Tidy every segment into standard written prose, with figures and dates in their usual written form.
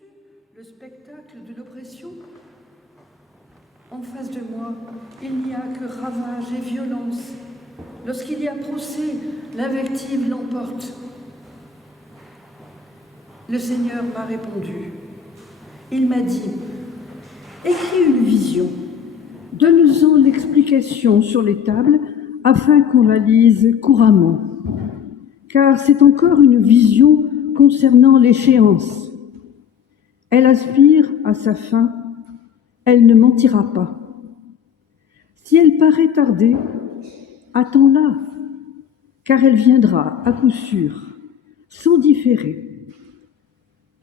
Vois-tu le spectacle de l'oppression? En face de moi, il n'y a que ravage et violence. Lorsqu'il y a procès, l'invective l'emporte. Le Seigneur m'a répondu. Il m'a dit, écris une vision, donne-en l'explication sur les tables afin qu'on la lise couramment. Car c'est encore une vision concernant l'échéance. Elle aspire à sa fin, elle ne mentira pas. Si elle paraît tarder, attends-la, car elle viendra à coup sûr, sans différer.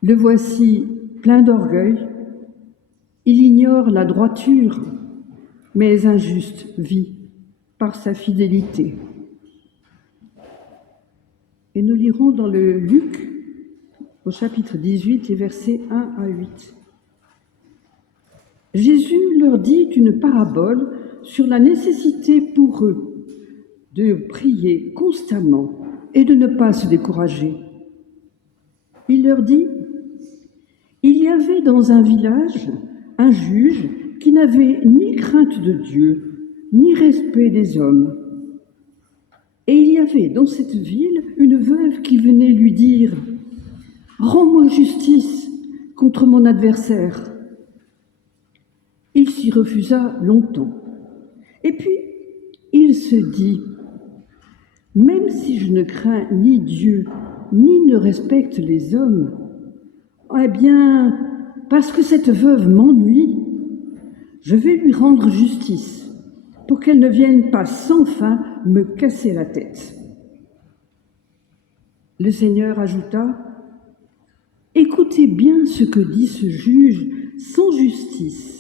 Le voici plein d'orgueil, il ignore la droiture, mais injuste vit par sa fidélité. Et nous lirons dans le Luc, au chapitre 18, les versets 1 à 8. Jésus leur dit une parabole sur la nécessité pour eux de prier constamment et de ne pas se décourager. Il leur dit, il y avait dans un village un juge qui n'avait ni crainte de Dieu, ni respect des hommes. Et il y avait dans cette ville une veuve qui venait lui dire « Rends-moi justice contre mon adversaire ». Il s'y refusa longtemps. Et puis, il se dit « Même si je ne crains ni Dieu, ni ne respecte les hommes, eh bien, parce que cette veuve m'ennuie, je vais lui rendre justice pour qu'elle ne vienne pas sans fin me casser la tête. » Le Seigneur ajouta, « Écoutez bien ce que dit ce juge sans justice.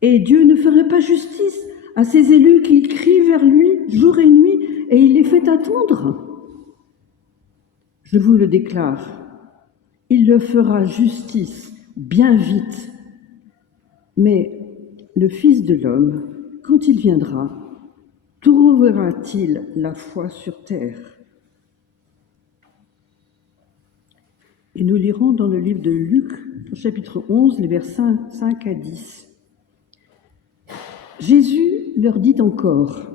Et Dieu ne ferait pas justice à ses élus qui crient vers lui jour et nuit et il les fait attendre. Je vous le déclare, il leur fera justice bien vite. Mais le Fils de l'homme, quand il viendra, trouvera-t-il la foi sur terre ?» Et nous lirons dans le livre de Luc, au chapitre 11, les versets 5 à 10. Jésus leur dit encore,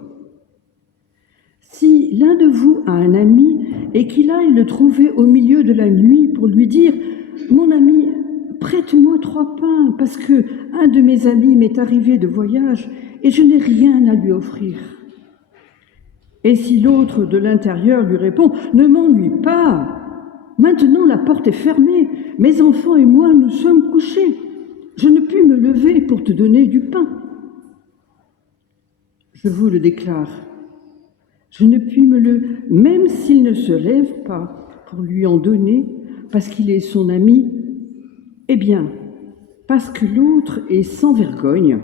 « Si l'un de vous a un ami et qu'il aille le trouver au milieu de la nuit pour lui dire « Mon ami, prête-moi 3 pains parce que un de mes amis m'est arrivé de voyage et je n'ai rien à lui offrir. » Et si l'autre de l'intérieur lui répond « Ne m'ennuie pas, maintenant la porte est fermée, mes enfants et moi nous sommes couchés, je ne puis me lever pour te donner du pain. » Je vous le déclare, je ne puis me lever, même s'il ne se lève pas pour lui en donner, parce qu'il est son ami, eh bien, parce que l'autre est sans vergogne,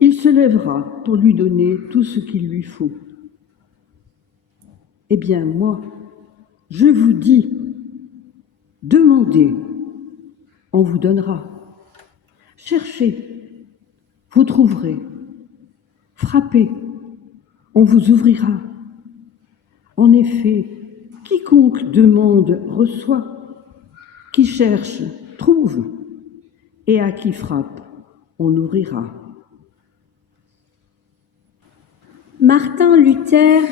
il se lèvera pour lui donner tout ce qu'il lui faut. Eh bien, moi, je vous dis, demandez, on vous donnera. Cherchez, vous trouverez. Frappez, on vous ouvrira. En effet, quiconque demande reçoit, qui cherche trouve, et à qui frappe, on ouvrira. Martin Luther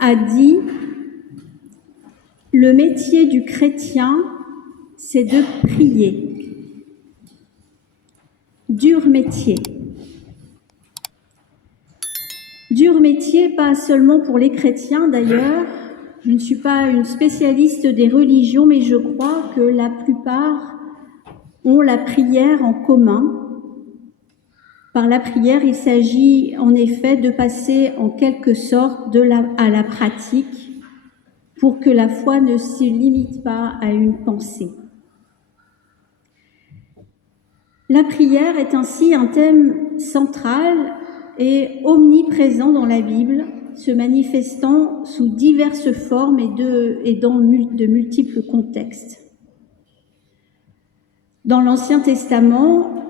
a dit « Le métier du chrétien, c'est de prier. » Dur métier. Dur métier, pas seulement pour les chrétiens d'ailleurs. Je ne suis pas une spécialiste des religions, mais je crois que la plupart ont la prière en commun. Par la prière, il s'agit en effet de passer en quelque sorte à la pratique pour que la foi ne se limite pas à une pensée. La prière est ainsi un thème central et omniprésent dans la Bible, se manifestant sous diverses formes et dans de multiples contextes. Dans l'Ancien Testament,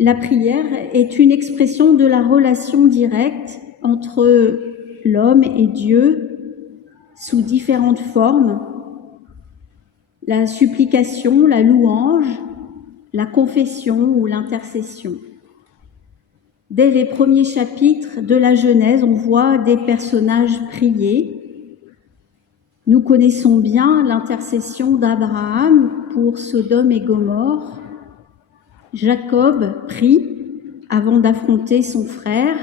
la prière est une expression de la relation directe entre l'homme et Dieu sous différentes formes. la supplication, la louange, la confession ou l'intercession. Dès les premiers chapitres de la Genèse, on voit des personnages prier. Nous connaissons bien l'intercession d'Abraham pour Sodome et Gomorrhe. Jacob prie avant d'affronter son frère.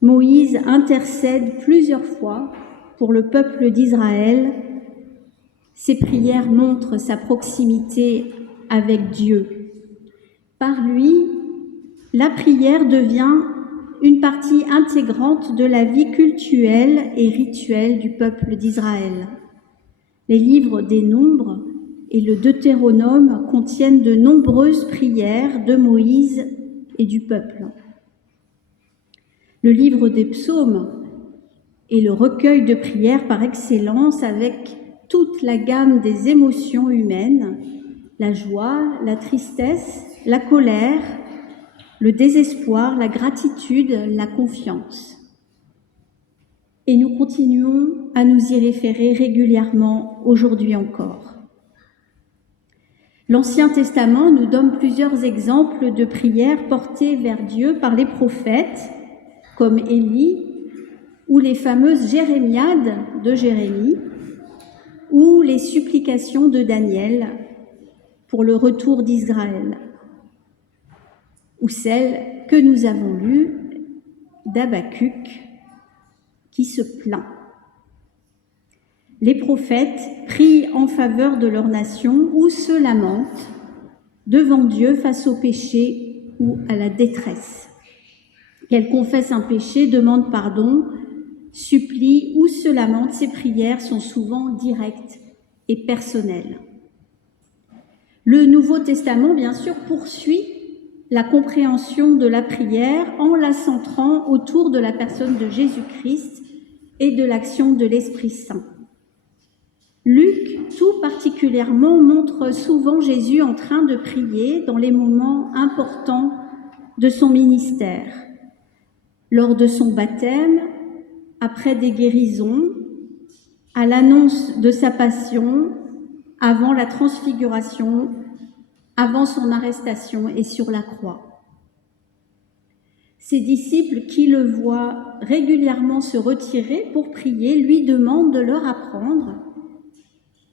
Moïse intercède plusieurs fois pour le peuple d'Israël. Ses prières montrent sa proximité avec Dieu. Par lui, la prière devient une partie intégrante de la vie cultuelle et rituelle du peuple d'Israël. Les livres des Nombres et le Deutéronome contiennent de nombreuses prières de Moïse et du peuple. Le livre des Psaumes est le recueil de prières par excellence avec toute la gamme des émotions humaines, la joie, la tristesse, la colère, le désespoir, la gratitude, la confiance. Et nous continuons à nous y référer régulièrement aujourd'hui encore. L'Ancien Testament nous donne plusieurs exemples de prières portées vers Dieu par les prophètes, comme Élie, ou les fameuses jérémiades de Jérémie, ou les supplications de Daniel pour le retour d'Israël, ou celles que nous avons lues d'Habacuc qui se plaint. Les prophètes prient en faveur de leur nation ou se lamentent devant Dieu face au péché ou à la détresse. Qu'elles confessent un péché, demandent pardon, supplient ou se lamentent, ces prières sont souvent directes et personnelles. Le Nouveau Testament, bien sûr, poursuit la compréhension de la prière en la centrant autour de la personne de Jésus-Christ et de l'action de l'Esprit Saint. Luc, tout particulièrement, montre souvent Jésus en train de prier dans les moments importants de son ministère, lors de son baptême, après des guérisons, à l'annonce de sa passion, avant la transfiguration, avant son arrestation et sur la croix. Ses disciples, qui le voient régulièrement se retirer pour prier, lui demandent de leur apprendre,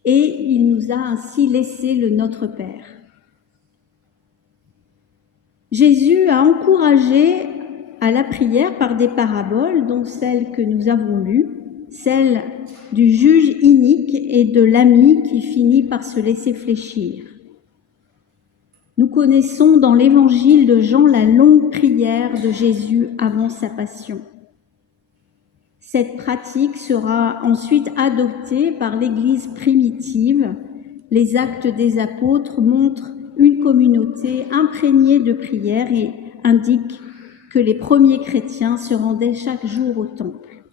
et il nous a ainsi laissé le Notre Père. Jésus a encouragé à la prière par des paraboles, dont celle que nous avons lue, celle du juge inique et de l'ami qui finit par se laisser fléchir. Nous connaissons dans l'évangile de Jean la longue prière de Jésus avant sa passion. Cette pratique sera ensuite adoptée par l'Église primitive. Les actes des apôtres montrent une communauté imprégnée de prière et indiquent que les premiers chrétiens se rendaient chaque jour au temple.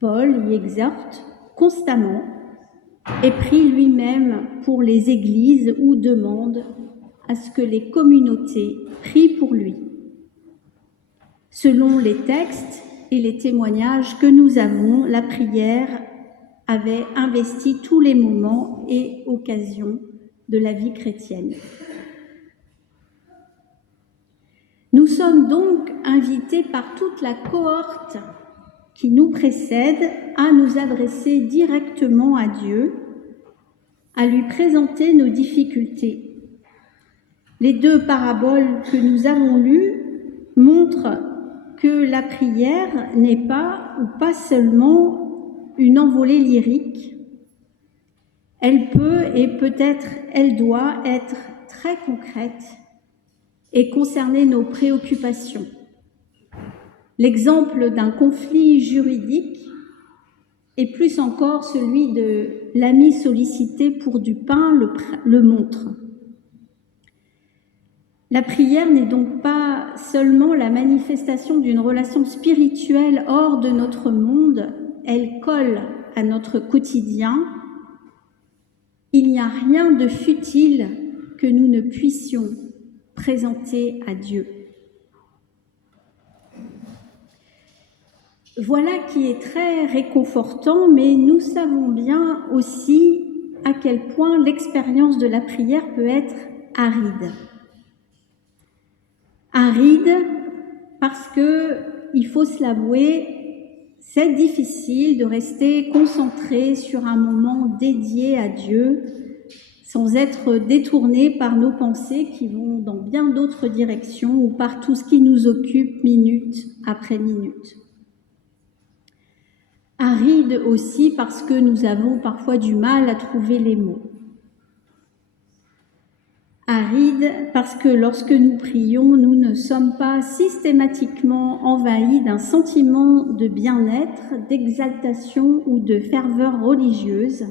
Paul y exhorte constamment et prie lui-même pour les églises ou demande à ce que les communautés prient pour lui. Selon les textes et les témoignages que nous avons, la prière avait investi tous les moments et occasions de la vie chrétienne. Nous sommes donc invités par toute la cohorte qui nous précède à nous adresser directement à Dieu, à lui présenter nos difficultés. Les deux paraboles que nous avons lues montrent que la prière n'est pas ou pas seulement une envolée lyrique. Elle peut et peut-être elle doit être très concrète et concerner nos préoccupations. L'exemple d'un conflit juridique et plus encore celui de l'ami sollicité pour du pain le montre. La prière n'est donc pas seulement la manifestation d'une relation spirituelle hors de notre monde, elle colle à notre quotidien. Il n'y a rien de futile que nous ne puissions présenter à Dieu. Voilà qui est très réconfortant, mais nous savons bien aussi à quel point l'expérience de la prière peut être aride. Aride parce que, il faut se l'avouer, c'est difficile de rester concentré sur un moment dédié à Dieu sans être détourné par nos pensées qui vont dans bien d'autres directions ou par tout ce qui nous occupe minute après minute. Aride aussi parce que nous avons parfois du mal à trouver les mots. Aride parce que lorsque nous prions, nous ne sommes pas systématiquement envahis d'un sentiment de bien-être, d'exaltation ou de ferveur religieuse.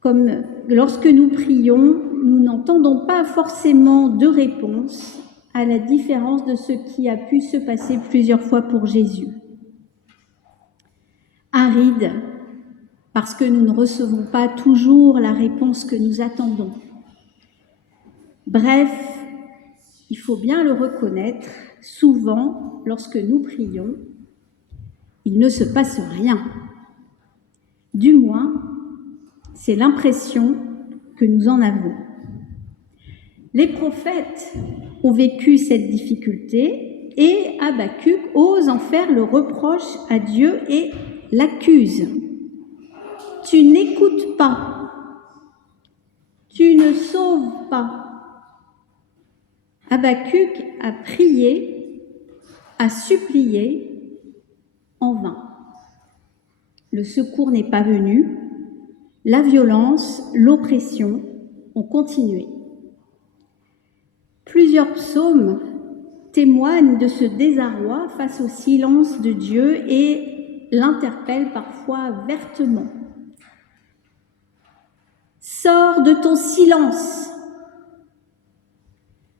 Comme lorsque nous prions, nous n'entendons pas forcément de réponse, à la différence de ce qui a pu se passer plusieurs fois pour Jésus. Aride parce que nous ne recevons pas toujours la réponse que nous attendons. Bref, il faut bien le reconnaître, souvent, lorsque nous prions, il ne se passe rien. Du moins, c'est l'impression que nous en avons. Les prophètes ont vécu cette difficulté et Habacuc ose en faire le reproche à Dieu et l'accuse. Tu n'écoutes pas, tu ne sauves pas. Habacuc a prié, a supplié en vain. Le secours n'est pas venu, la violence, l'oppression ont continué. Plusieurs psaumes témoignent de ce désarroi face au silence de Dieu et l'interpellent parfois vertement. Sors de ton silence.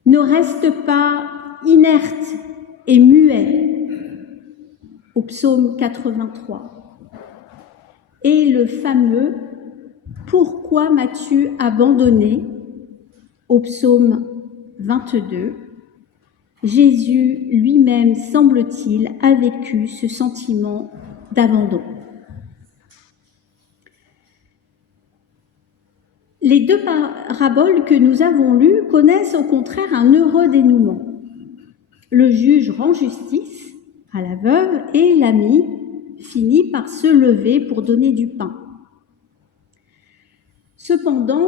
Ne reste pas inerte et muet, au psaume 83. Et le fameux « Pourquoi m'as-tu abandonné » au psaume 22. Jésus lui-même, semble-t-il, a vécu ce sentiment d'abandon. Les deux paraboles que nous avons lues connaissent au contraire un heureux dénouement. Le juge rend justice à la veuve et l'ami finit par se lever pour donner du pain. Cependant,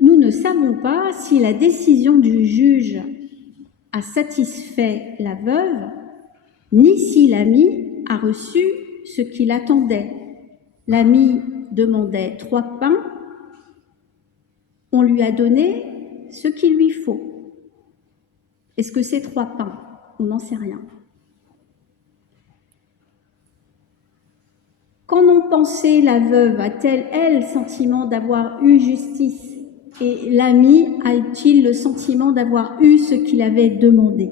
nous ne savons pas si la décision du juge a satisfait la veuve, ni si l'ami a reçu ce qu'il attendait. L'ami demandait 3 pains. On lui a donné ce qu'il lui faut. Est-ce que c'est 3 pains? On n'en sait rien. Qu'en ont pensé la veuve? A-t-elle, elle, sentiment d'avoir eu justice? Et l'ami a-t-il le sentiment d'avoir eu ce qu'il avait demandé?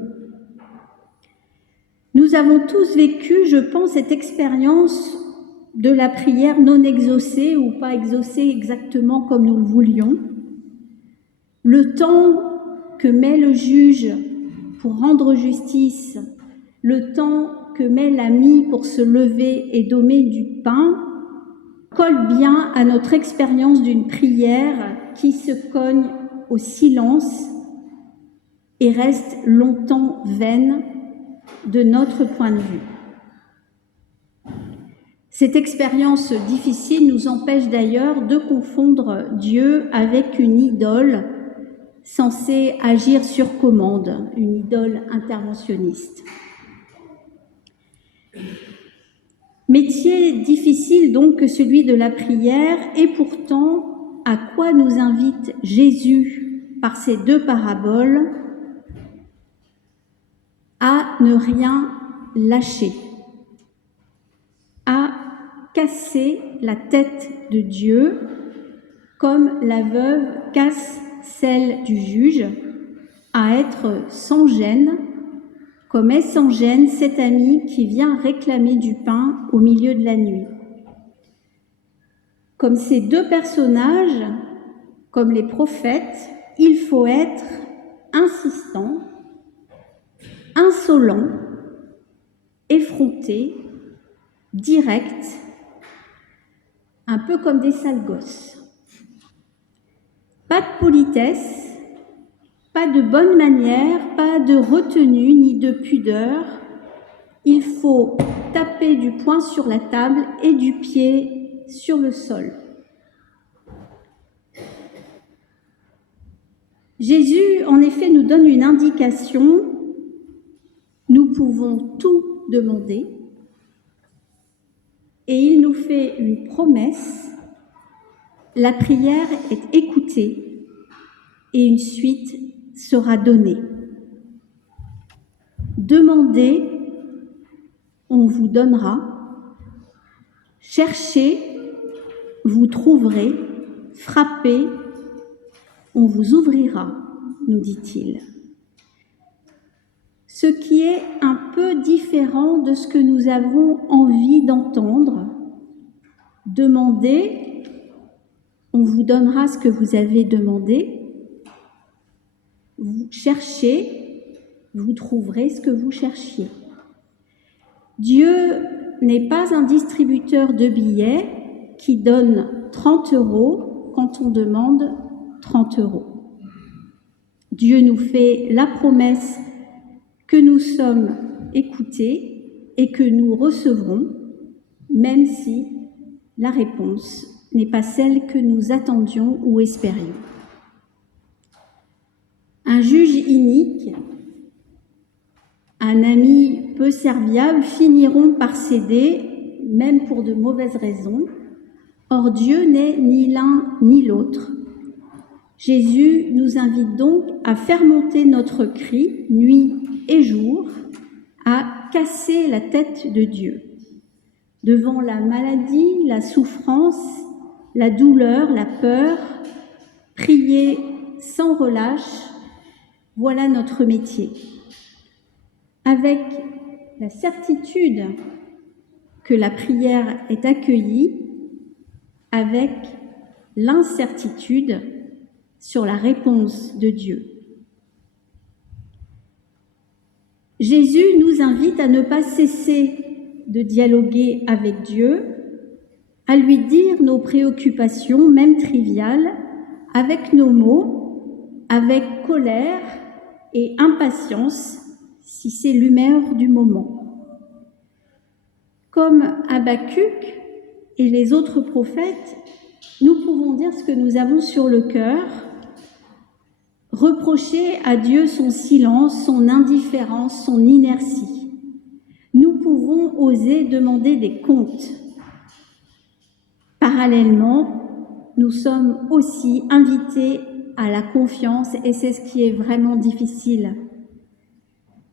Nous avons tous vécu, je pense, cette expérience de la prière non exaucée ou pas exaucée exactement comme nous le voulions. Le temps que met le juge pour rendre justice, le temps que met l'ami pour se lever et donner du pain, colle bien à notre expérience d'une prière qui se cogne au silence et reste longtemps vaine de notre point de vue. Cette expérience difficile nous empêche d'ailleurs de confondre Dieu avec une idole censée agir sur commande, une idole interventionniste. Métier difficile donc que celui de la prière, et pourtant, à quoi nous invite Jésus par ces 2 paraboles? À ne rien lâcher, à casser la tête de Dieu, comme la veuve casse celle du juge, à être sans gêne, comme est sans gêne cet ami qui vient réclamer du pain au milieu de la nuit. Comme ces 2 personnages, comme les prophètes, il faut être insistant, insolent, effronté, direct, un peu comme des sales gosses. Pas de politesse, pas de bonne manière, pas de retenue ni de pudeur. Il faut taper du poing sur la table et du pied sur le sol. Jésus, en effet, nous donne une indication. Nous pouvons tout demander et il nous fait une promesse. La prière est écoutée et une suite sera donnée. Demandez, on vous donnera. Cherchez, vous trouverez. Frappez, on vous ouvrira, nous dit-il. Ce qui est un peu différent de ce que nous avons envie d'entendre. Demandez, on vous donnera ce que vous avez demandé. Vous cherchez, vous trouverez ce que vous cherchiez. Dieu n'est pas un distributeur de billets qui donne 30 € quand on demande 30 €. Dieu nous fait la promesse que nous sommes écoutés et que nous recevrons, même si la réponse n'est pas celle que nous attendions ou espérions. Un juge inique, un ami peu serviable finiront par céder, même pour de mauvaises raisons. Or Dieu n'est ni l'un ni l'autre. Jésus nous invite donc à faire monter notre cri, nuit et jour, à casser la tête de Dieu. Devant la maladie, la souffrance, la douleur, la peur, prier sans relâche, voilà notre métier. Avec la certitude que la prière est accueillie, avec l'incertitude sur la réponse de Dieu. Jésus nous invite à ne pas cesser de dialoguer avec Dieu, à lui dire nos préoccupations, même triviales, avec nos mots, avec colère et impatience, si c'est l'humeur du moment. Comme Habakkuk et les autres prophètes, nous pouvons dire ce que nous avons sur le cœur, reprocher à Dieu son silence, son indifférence, son inertie. Nous pouvons oser demander des comptes. Parallèlement, nous sommes aussi invités à la confiance et c'est ce qui est vraiment difficile.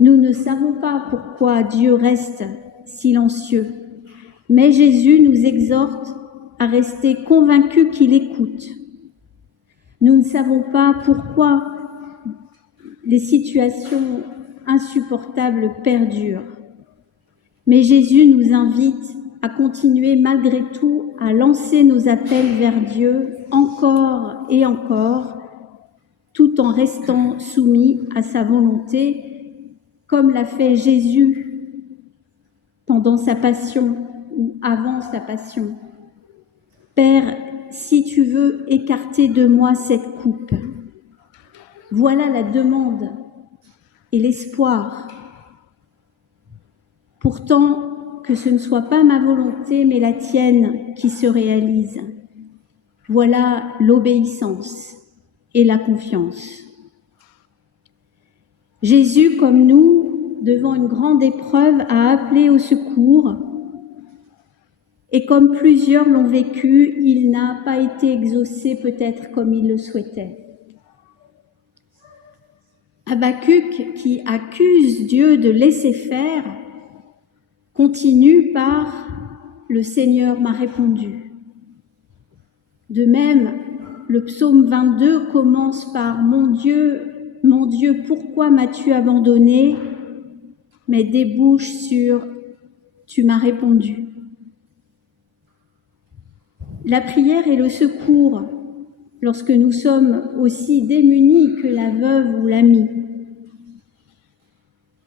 Nous ne savons pas pourquoi Dieu reste silencieux, mais Jésus nous exhorte à rester convaincus qu'il écoute. Nous ne savons pas pourquoi les situations insupportables perdurent, mais Jésus nous invite à continuer malgré tout à lancer nos appels vers Dieu encore et encore, tout en restant soumis à sa volonté, comme l'a fait Jésus pendant sa passion ou avant sa passion. Père, si tu veux écarter de moi cette coupe, voilà la demande et l'espoir. Pourtant, que ce ne soit pas ma volonté, mais la tienne qui se réalise. Voilà l'obéissance et la confiance. Jésus, comme nous, devant une grande épreuve, a appelé au secours. Et comme plusieurs l'ont vécu, il n'a pas été exaucé peut-être comme il le souhaitait. Habakkuk, qui accuse Dieu de laisser faire, continue par « Le Seigneur m'a répondu ». De même, le psaume 22 commence par « Mon Dieu, pourquoi m'as-tu abandonné ?» mais débouche sur « Tu m'as répondu ». La prière est le secours lorsque nous sommes aussi démunis que la veuve ou l'ami.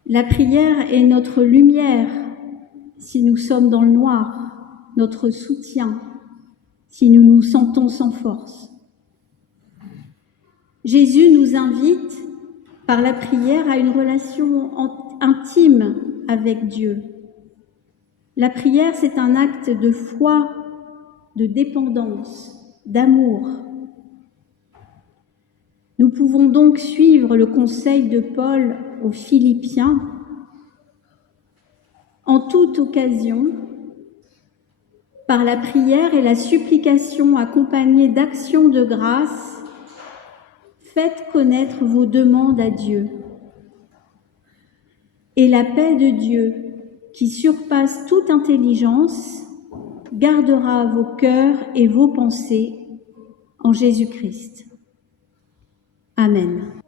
La prière est notre lumière si nous sommes dans le noir, notre soutien si nous nous sentons sans force. Jésus nous invite par la prière à une relation intime avec Dieu. La prière, c'est un acte de foi, de dépendance, d'amour. Nous pouvons donc suivre le conseil de Paul aux Philippiens. En toute occasion, par la prière et la supplication accompagnées d'actions de grâce, faites connaître vos demandes à Dieu. Et la paix de Dieu, qui surpasse toute intelligence, gardera vos cœurs et vos pensées en Jésus-Christ. Amen.